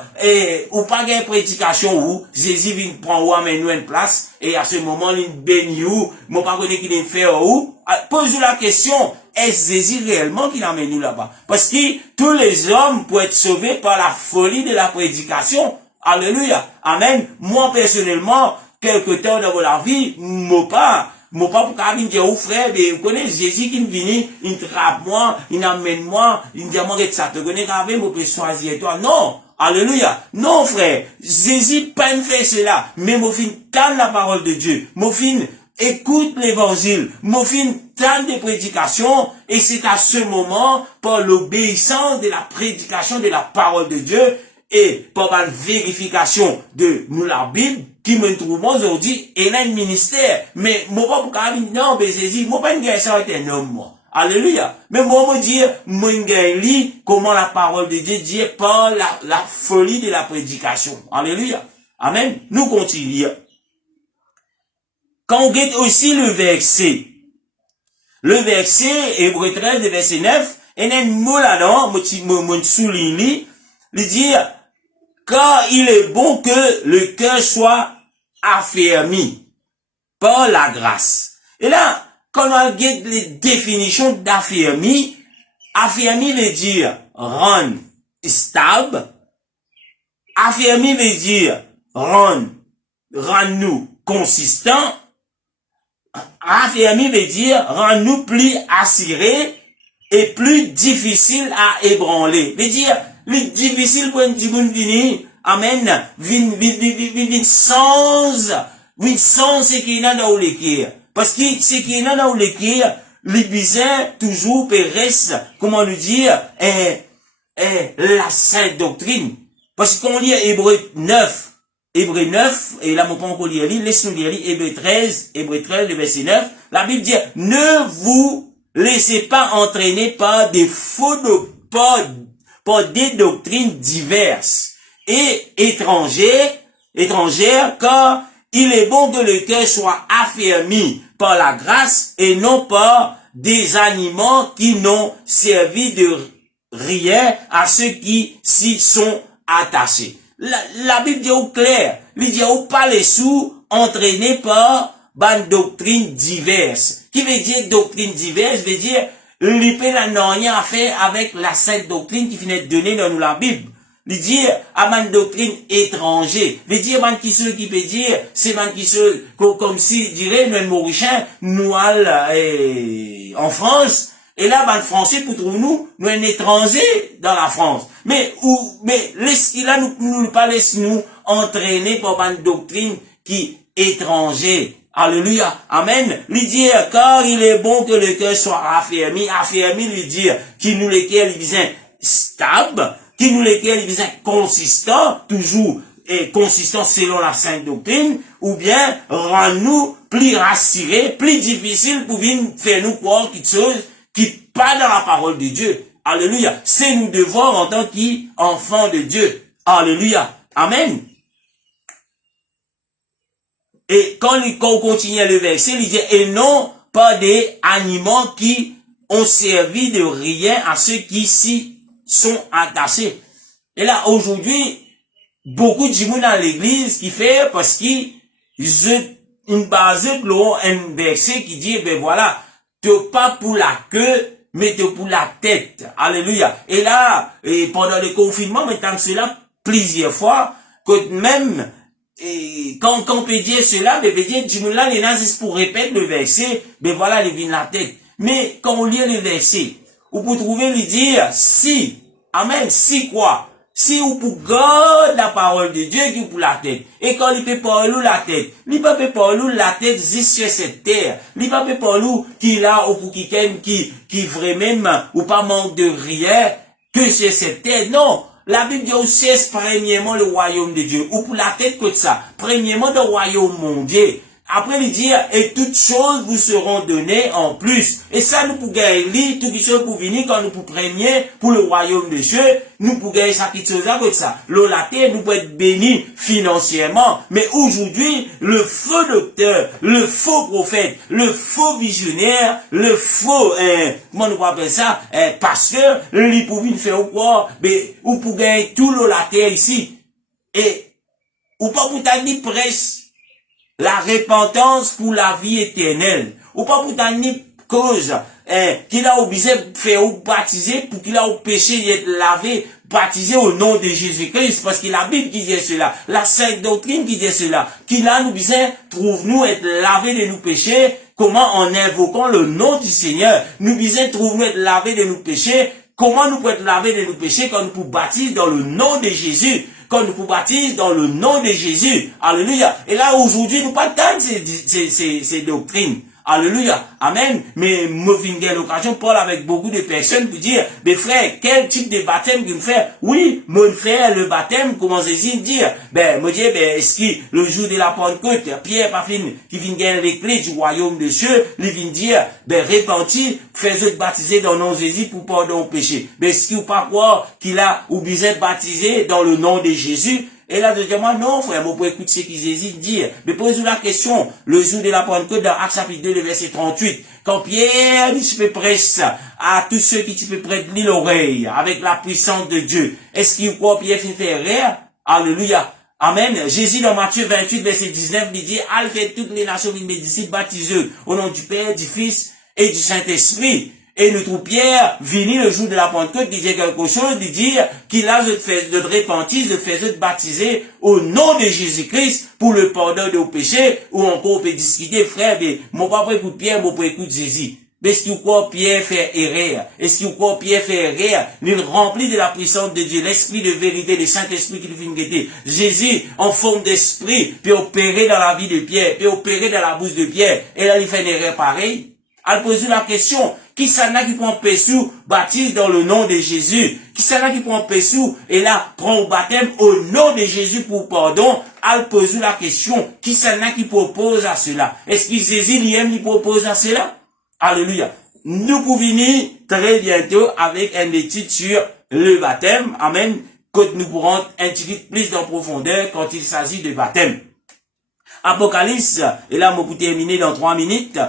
ou pas de prédication où Jésus vient prendre ou amène nous une place, et à ce moment, il bénit où, mon pas connaît qu'il fait où? Pose-vous la question, est-ce Jésus réellement qui l'amène nous là-bas? Parce que tous les hommes peuvent être sauvés par la folie de la prédication. Alléluia. Amen. Moi, personnellement, quelque temps dans la vie, mon pas pour qu'il dire, frère, mais vous connaissez Jésus qui vient, il trappe moi, il amène moi, il dit, moi, ça te connaît, moi, peut choisir toi. Non. Alléluia. Non, frère. Jésus pas fait cela. Mais mon fin, tente la parole de Dieu. Mon fin, écoute l'évangile. Mon fin, tente des prédications. Et c'est à ce moment, par l'obéissance de la prédication de la parole de Dieu, et par la vérification de nous la Bible, qui me trouve aujourd'hui, et là, un ministère. Mais, moi, pas pour qu'il non, mais Jésus, moi, pas une guerre, ça va être un homme, moi. Alléluia. Mais moi, me dire, moi, lis comment la parole de Dieu dit par la folie de la prédication. Alléluia. Amen. Nous continuons. Quand on regarde aussi le verset, Hébreux 13, le verset 9, il y a un mot là-dedans, moi, souligne, il dit, car il est bon que le cœur soit affermi par la grâce. Et là, quand on regarde les définitions d'affermi, affermi veut dire rendre stable, affermi veut dire rendre nous consistants, affermi veut dire rendre nous plus assurés et plus difficile à ébranler. Veut dire, le difficile pour un petit monde venir, amen, vin sans ce qu'il y a dans l'équerre. Parce que ce qu'il y a dans l'équerre, les bizarres toujours reste, comment nous dire, la sainte doctrine. Parce que quand on lit Hébreux 9, et là, mon point qu'on lit, laisse-nous lire, Hébreux 13, le verset 9, la Bible dit, ne vous laissez pas entraîner par des par des doctrines diverses et étrangères, car il est bon que le cœur soit affermi par la grâce et non par des aliments qui n'ont servi de rien à ceux qui s'y sont attachés. La Bible dit au clair, il dit au pas les sous entraînés par une doctrine diverse. Qui veut dire doctrine diverse? Veut dire l'IP n'a rien à faire avec la sainte doctrine qui finit de donner dans nous la Bible. Il dit à une doctrine étrangère. Il dit man qui peut dire c'est man qui comme si dirait nous Mauricien nous en France et là ben français pour nous un étranger dans la France. Mais laisse qu'il a nous pas laisse nous entraîné par une doctrine qui est étrangère. Alléluia. Amen. Lui dire, car il est bon que le cœur soit affermi, lui dire, qui nous lesquels il vient stable, qui nous lesquels il vient consistant, toujours et consistant selon la sainte doctrine, ou bien rend-nous plus rassurés, plus difficile pour venir faire nous croire quelque chose qui pas dans la parole de Dieu. Alléluia. C'est nous devoir en tant qu'enfants de Dieu. Alléluia. Amen. Et quand on continue le verset, il dit, et non pas des animaux qui ont servi de rien à ceux qui s'y sont attachés. Et là, aujourd'hui, beaucoup de gens dans l'église qui fait parce qu'ils ont basé un verset qui dit, ben voilà, t'es pas pour la queue, mais t'es pour la tête. Alléluia. Et là, pendant le confinement, maintenant cela, plusieurs fois, que même, et quand on peut dire cela, ben, peut dire, du monde là, les nazis pour répéter le verset, ben voilà, il vient la tête. Mais quand on lit le verset, vous pouvez trouver lui dire, si, amen, si quoi? Si vous pouvez garder la parole de Dieu qui pour la tête. Et quand il peut parler la tête, il peut parler la tête juste sur cette terre. Il peut parler qui là, ou pour qui vraiment, ou pas manque de rien, que sur cette terre. Non. La Bible dit aussi, premièrement, le royaume de Dieu. Ou pour la tête que ça. Premièrement, le royaume mondial. Après, il dit, et toutes choses vous seront données en plus. Et ça, nous pouvons gagner, tout qui soit pour venir, quand nous pouvons premier pour le royaume de Dieu, nous pouvons gagner ça, quelque chose comme ça. La terre, nous pouvons être bénis financièrement. Mais aujourd'hui, le faux docteur, le faux prophète, le faux visionnaire, le faux, comment nous appelle ça, pasteur, lui pouvait faire quoi? Mais, ou pour gagner tout la terre ici. Et, ou pas pour t'amener presse. La repentance pour la vie éternelle. Ou pas pour t'amener cause, qu'il a obligé de faire ou baptiser pour qu'il a au péché d'être lavé, baptisé au nom de Jésus-Christ. Parce que la Bible qui dit cela, la sainte doctrine qui dit cela, qu'il a nous besoin, trouve-nous être lavé de nos péchés. Comment en invoquant le nom du Seigneur, nous besoin, trouve-nous être lavé de nos péchés. Comment nous pouvons être lavés de nos péchés quand nous pouvons baptiser dans le nom de Jésus? Quand nous pouvons baptiser dans le nom de Jésus. Alléluia. Et là, aujourd'hui, nous pas tant ces doctrines. Alléluia. Amen. Mais, moi, j'ai l'occasion de parler avec beaucoup de personnes pour dire, mais frère, quel type de baptême qu'il fait? Oui, mon frère, le baptême, comment Jésus dire? Ben, moi, dis, ben, est-ce que le jour de la Pentecôte, Pierre, qui vient gagner les clés du royaume de Dieu, il vient dire, ben, repentis, faites-vous baptiser dans le nom de Jésus pour pardon au péché. Mais est-ce qu'il ou pas croire qu'il a obligé de baptiser dans le nom de Jésus? Et là, deuxièmement, non, frère, moi, pour écouter ce qu'ils hésitent dire. Mais posez-vous la question, le jour de la Pentecôte, dans Actes chapitre 2, le verset 38, quand Pierre, il se fait presse à tous ceux qui se fait prêter l'oreille, avec la puissance de Dieu. Est-ce qu'il croit Pierre fait rire? Alléluia. Amen. Jésus, dans Matthieu 28, verset 19, il dit, allez faire toutes les nations de mes disciples baptiseux, au nom du Père, du Fils et du Saint-Esprit. Et notre Pierre, venu le jour de la Pentecôte, disait quelque chose, il dit qu'il a de repentir, de faire de baptiser au nom de Jésus-Christ pour le pardon de nos péchés, ou encore on peut discuter, frère, mais mon papa écoute Pierre, mon papa écoute Jésus. Mais est-ce qu'il croit Pierre fait erreur? Est-ce qu'il croit Pierre fait erreur? Il remplit de la puissance de Dieu, l'esprit de vérité, le Saint-Esprit qui lui vient guetter. Jésus, en forme d'esprit, peut opérer dans la vie de Pierre, peut opérer dans la bouche de Pierre, et là, il fait une erreur pareille. Elle pose la question, qui s'en a qui prend Pessou, baptise dans le nom de Jésus? Qui s'en a qui prend Pessou, et là, prend au baptême au nom de Jésus pour pardon? Elle pose la question, qui s'en a qui propose à cela? Est-ce que Jésus lui-même lui propose à cela? Alléluia. Nous pouvons venir très bientôt avec une étude sur le baptême. Amen. Que nous pourrons étudier plus en profondeur quand il s'agit de baptême. Apocalypse, et là, on peut terminer dans 3 minutes.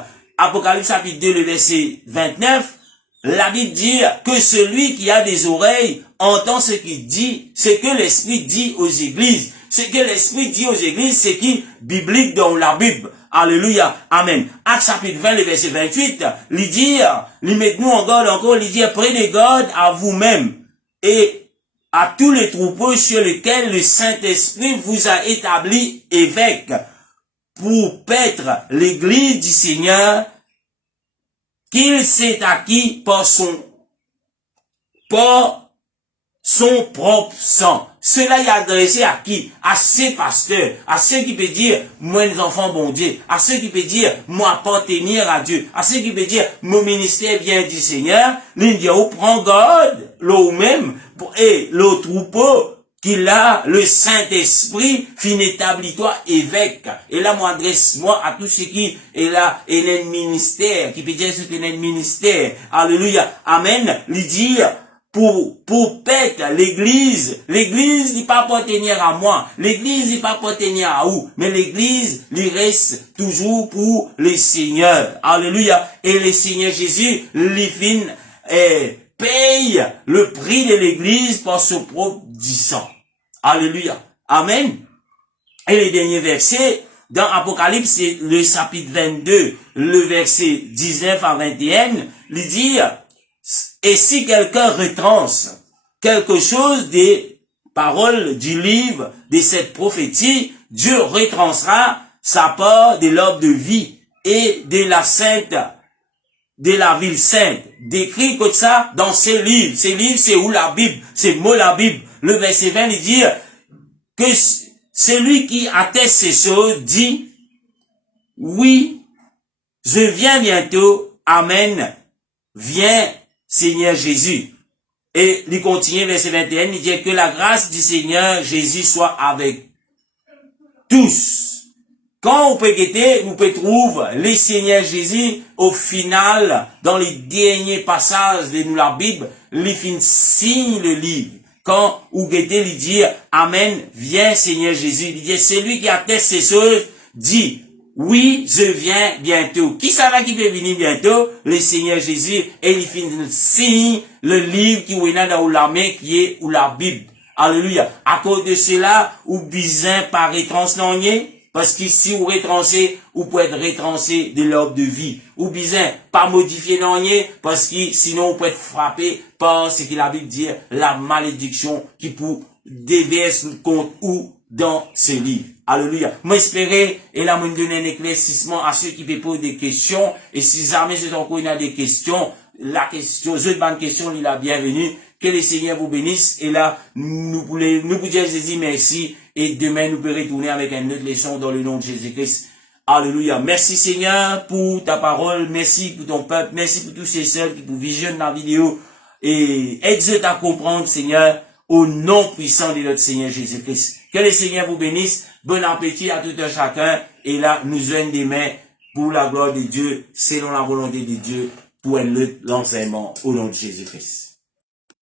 Apocalypse chapitre 2, le verset 29, la Bible dit que celui qui a des oreilles entend ce qu'il dit, ce que l'Esprit dit aux églises. Ce que l'Esprit dit aux églises, c'est qui biblique dans la Bible. Alléluia. Amen. Acte chapitre 20, le verset 28, il dit, il met nous en garde encore, il dit, prenez garde à vous-même et à tous les troupeaux sur lesquels le Saint-Esprit vous a établi évêque, pour paître l'église du Seigneur qu'il s'est acquis par son propre sang. Cela est adressé à qui? À ces pasteurs, à ceux qui peuvent dire, moi, les enfants, bon Dieu, à ceux qui peuvent dire, moi, appartenir à Dieu, à ceux qui peuvent dire, mon ministère vient du Seigneur, l'Indien, prend garde, l'eau même, et le troupeau, qu'il a le Saint-Esprit, fin établis-toi évêque. Et là, moi, adresse-moi à tous ceux qui est là, et un ministère, qui peut dire ce qu'est un ministère. Alléluia. Amen. Lui dire, pour pète l'église n'est pas appartenir à moi, l'église n'est pas appartenir à où, mais l'église, lui reste toujours pour le Seigneur. Alléluia. Et le Seigneur Jésus, lui paye le prix de l'église par son propre sang. Alléluia. Amen. Et le dernier verset, dans Apocalypse, c'est le chapitre 22, le verset 19 à 21, il dit, et si quelqu'un retranche quelque chose des paroles du livre de cette prophétie, Dieu retranchera sa part de l'ordre de vie et de la ville sainte. Décrit comme ça dans ces livres. Ces livres, c'est où la Bible? C'est mot la Bible. Le verset 20, il dit que celui qui atteste ces choses dit, oui, je viens bientôt. Amen. Viens, Seigneur Jésus. Et il continue, verset 21, il dit que la grâce du Seigneur Jésus soit avec tous. Quand on peut guetter, on peut trouver le Seigneur Jésus au final, dans les derniers passages de la Bible, il signe le livre. Quand on guetter, il dit, Amen, viens Seigneur Jésus. Il dit, celui qui atteste ces choses, dit, oui, je viens bientôt. Qui savait qui peut venir bientôt? Le Seigneur Jésus. Et il signe le livre qui est dans la main, qui est ou la Bible. Alléluia. À cause de cela, ou besoin par retrancher, parce qu'ici, ou retrancher, ou peut être retranché de l'ordre de vie. Ou besoin pas modifier non, parce que sinon, on peut être frappé par ce que la Bible dit, la malédiction qui peut déverse contre ou dans ce livre. Alléluia. Moi, espérer, et là, moi, donner un éclaircissement à ceux qui peuvent poser des questions. Et si jamais c'est encore une des questions, la question, je demande question, il est la bienvenue. Que le Seigneur vous bénisse. Et là, nous pouvons dire Jésus merci. Et demain, nous pouvons retourner avec une autre leçon dans le nom de Jésus-Christ. Alléluia. Merci Seigneur pour ta parole. Merci pour ton peuple. Merci pour tous ces sœurs qui vous visionnent la vidéo. Et aide-eux à comprendre, Seigneur, au nom puissant de notre Seigneur Jésus-Christ. Que le Seigneur vous bénisse. Bon appétit à tout un chacun. Et là, nous joignons des mains pour la gloire de Dieu, selon la volonté de Dieu, pour un autre l'enseignement au nom de Jésus-Christ.